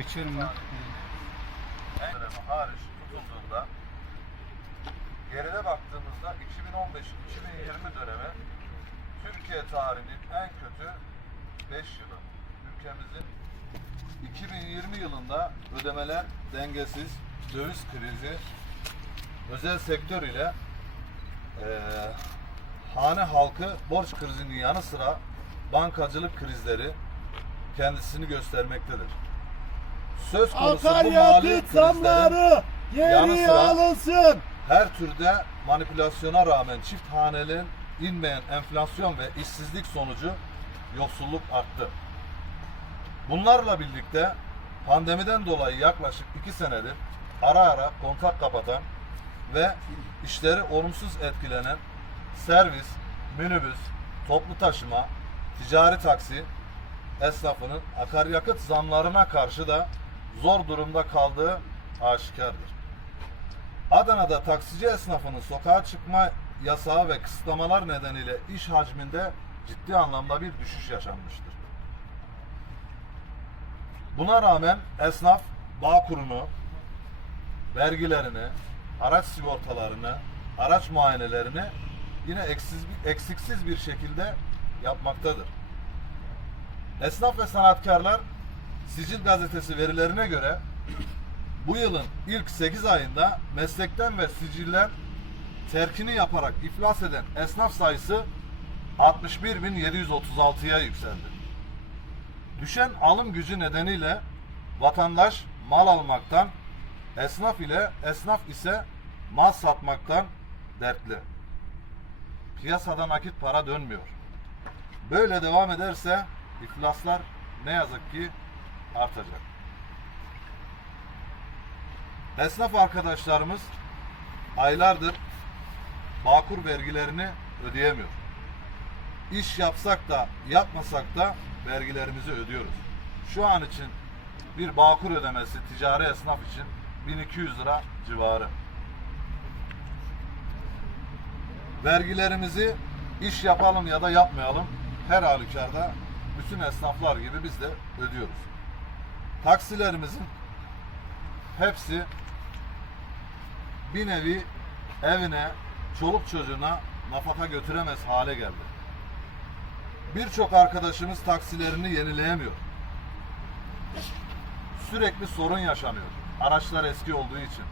Geçerim ben. en dönemi hariç tutulduğunda geride baktığımızda 2015-2020 dönemi Türkiye tarihinin en kötü 5 yılı. Ülkemizin 2020 yılında ödemeler dengesiz, döviz krizi, özel sektör ile eee, hane halkı borç krizinin yanı sıra bankacılık krizleri kendisini göstermektedir. Söz konusu Akaryakıt zamları sıra- alınsın. her türde manipülasyona rağmen çift haneli inmeyen enflasyon ve işsizlik sonucu yoksulluk arttı. Bunlarla birlikte pandemiden dolayı yaklaşık iki senedir ara ara kontak kapatan ve işleri olumsuz etkilenen servis, minibüs, toplu taşıma, ticari taksi esnafının akaryakıt zamlarına karşı da zor durumda kaldığı aşikardır. Adana'da taksici esnafının sokağa çıkma yasağı ve kısıtlamalar nedeniyle iş hacminde ciddi anlamda bir düşüş yaşanmıştır. Buna rağmen esnaf bağ kurunu, vergilerini, araç sigortalarını, araç muayenelerini yine eksiz, eksiksiz bir şekilde yapmaktadır. Esnaf ve sanatkarlar Sicil Gazetesi verilerine göre bu yılın ilk 8 ayında meslekten ve sicilden terkini yaparak iflas eden esnaf sayısı 61.736'ya yükseldi. Düşen alım gücü nedeniyle vatandaş mal almaktan, esnaf ile esnaf ise mal satmaktan dertli. Piyasada nakit para dönmüyor. Böyle devam ederse iflaslar ne yazık ki artacak. Esnaf arkadaşlarımız aylardır Bağkur vergilerini ödeyemiyor. İş yapsak da yapmasak da vergilerimizi ödüyoruz. Şu an için bir Bağkur ödemesi ticari esnaf için 1200 lira civarı. Vergilerimizi iş yapalım ya da yapmayalım her halükarda bütün esnaflar gibi biz de ödüyoruz. Taksilerimizin hepsi bir nevi evine, çoluk çocuğuna nafaka götüremez hale geldi. Birçok arkadaşımız taksilerini yenileyemiyor. Sürekli sorun yaşanıyor. Araçlar eski olduğu için.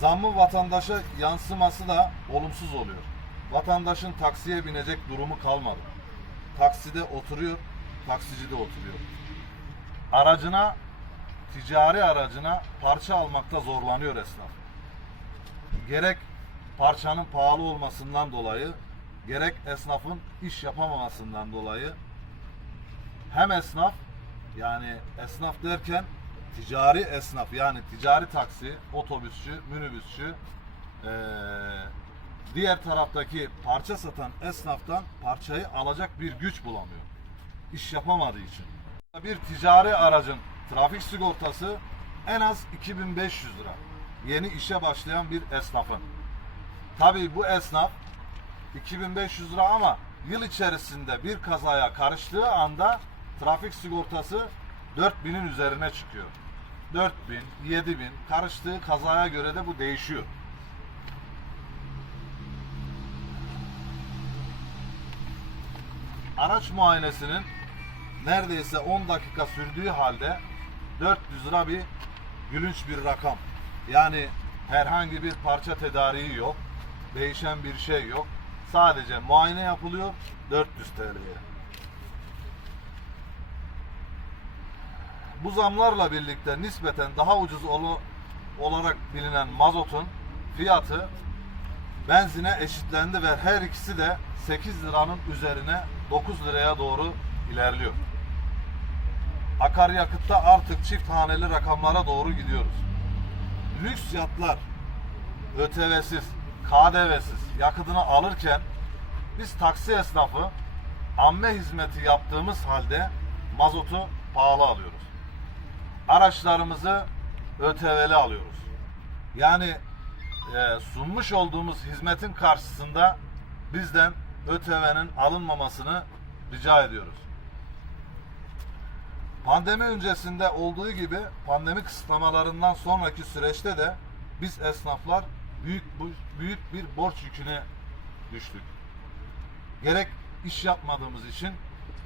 Zammı vatandaşa yansıması da olumsuz oluyor. Vatandaşın taksiye binecek durumu kalmadı. Takside oturuyor, taksici de oturuyor. Aracına ticari aracına parça almakta zorlanıyor esnaf. Gerek parçanın pahalı olmasından dolayı, gerek esnafın iş yapamamasından dolayı hem esnaf yani esnaf derken ticari esnaf yani ticari taksi, otobüsçü, minibüsçü eee, diğer taraftaki parça satan esnaftan parçayı alacak bir güç bulamıyor. İş yapamadığı için. Bir ticari aracın trafik sigortası en az 2500 lira. Yeni işe başlayan bir esnafın. Tabii bu esnaf 2500 lira ama yıl içerisinde bir kazaya karıştığı anda trafik sigortası 4000'in üzerine çıkıyor. 4000, 7000 karıştığı kazaya göre de bu değişiyor. Araç muayenesinin neredeyse 10 dakika sürdüğü halde 400 lira bir gülünç bir rakam. Yani herhangi bir parça tedariği yok. Değişen bir şey yok. Sadece muayene yapılıyor 400 TL'ye. Bu zamlarla birlikte nispeten daha ucuz olarak bilinen mazotun fiyatı benzine eşitlendi ve her ikisi de 8 liranın üzerine 9 liraya doğru ilerliyor. Akaryakıtta artık çift haneli rakamlara doğru gidiyoruz. Lüks yatlar ÖTV'siz, KDV'siz yakıtını alırken biz taksi esnafı amme hizmeti yaptığımız halde mazotu pahalı alıyoruz. Araçlarımızı ÖTV'li alıyoruz. Yani e, sunmuş olduğumuz hizmetin karşısında bizden ÖTV'nin alınmamasını rica ediyoruz. Pandemi öncesinde olduğu gibi pandemi kısıtlamalarından sonraki süreçte de biz esnaflar büyük büyük bir borç yüküne düştük. Gerek iş yapmadığımız için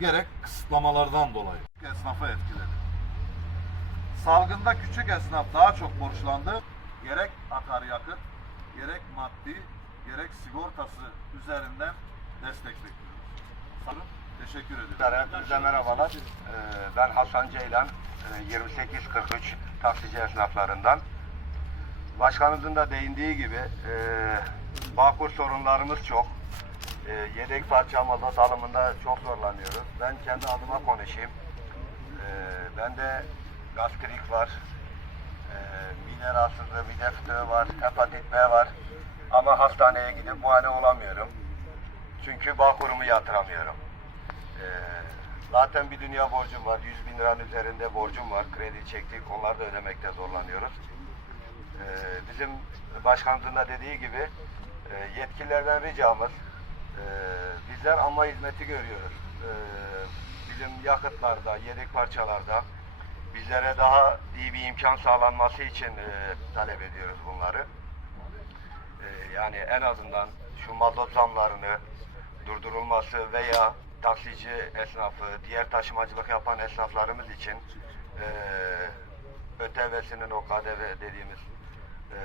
gerek kısıtlamalardan dolayı esnafı etkiledi. Salgında küçük esnaf daha çok borçlandı. Gerek akaryakıt, gerek maddi, gerek sigortası üzerinden destek bekliyoruz. Sanırım teşekkür ederim. Hepinize merhabalar. Ee, Ben Hasan Ceylan, e, 2843 taksici esnaflarından. Başkanımızın da değindiği gibi e, Bağkur sorunlarımız çok. E, Yedek parça mazot alımında çok zorlanıyoruz. Ben kendi adıma konuşayım. E, Bende gastrik var, e, mide rahatsızlığı, mide fıtığı var, hepatit B var. Ama hastaneye gidip muayene olamıyorum. Çünkü Bağkur'umu yatıramıyorum. Ee, zaten bir dünya borcum var. 100 bin liranın üzerinde borcum var. Kredi çektik. Onları da ödemekte zorlanıyoruz. Ee, bizim başkanımızın da dediği gibi e, yetkililerden ricamız e, bizler ama hizmeti görüyoruz. E, bizim yakıtlarda, yedek parçalarda bizlere daha iyi bir imkan sağlanması için e, talep ediyoruz bunları. Ee, yani en azından şu mazot zamlarını durdurulması veya taksici esnafı, diğer taşımacılık yapan esnaflarımız için eee ÖTV'sinin o KDV dediğimiz eee,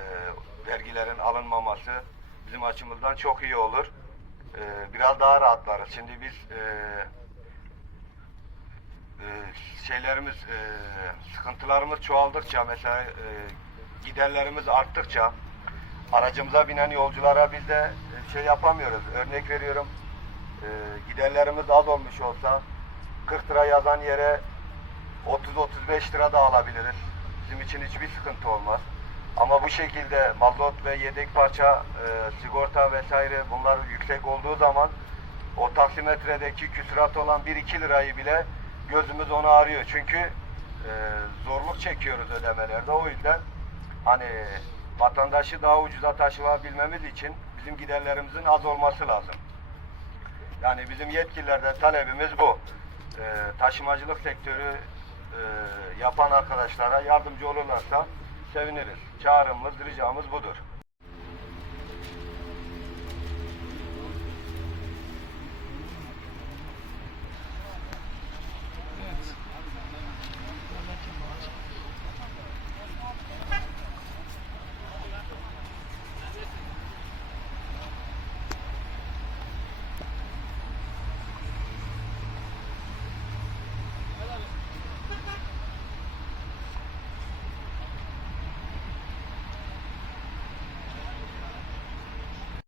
vergilerin alınmaması bizim açımızdan çok iyi olur. Eee, biraz daha rahatlarız. Şimdi biz eee e, şeylerimiz e, sıkıntılarımız çoğaldıkça mesela e, giderlerimiz arttıkça aracımıza binen yolculara biz de e, şey yapamıyoruz. Örnek veriyorum e, giderlerimiz az olmuş olsa 40 lira yazan yere 30-35 lira da alabiliriz. Bizim için hiçbir sıkıntı olmaz. Ama bu şekilde mazot ve yedek parça, e, sigorta vesaire bunlar yüksek olduğu zaman o taksimetredeki küsurat olan 1-2 lirayı bile gözümüz onu arıyor. Çünkü e, zorluk çekiyoruz ödemelerde. O yüzden hani vatandaşı daha ucuza taşıyabilmemiz için bizim giderlerimizin az olması lazım. Yani bizim yetkililerden talebimiz bu. E, taşımacılık sektörü e, yapan arkadaşlara yardımcı olurlarsa seviniriz. Çağrımız, ricamız budur.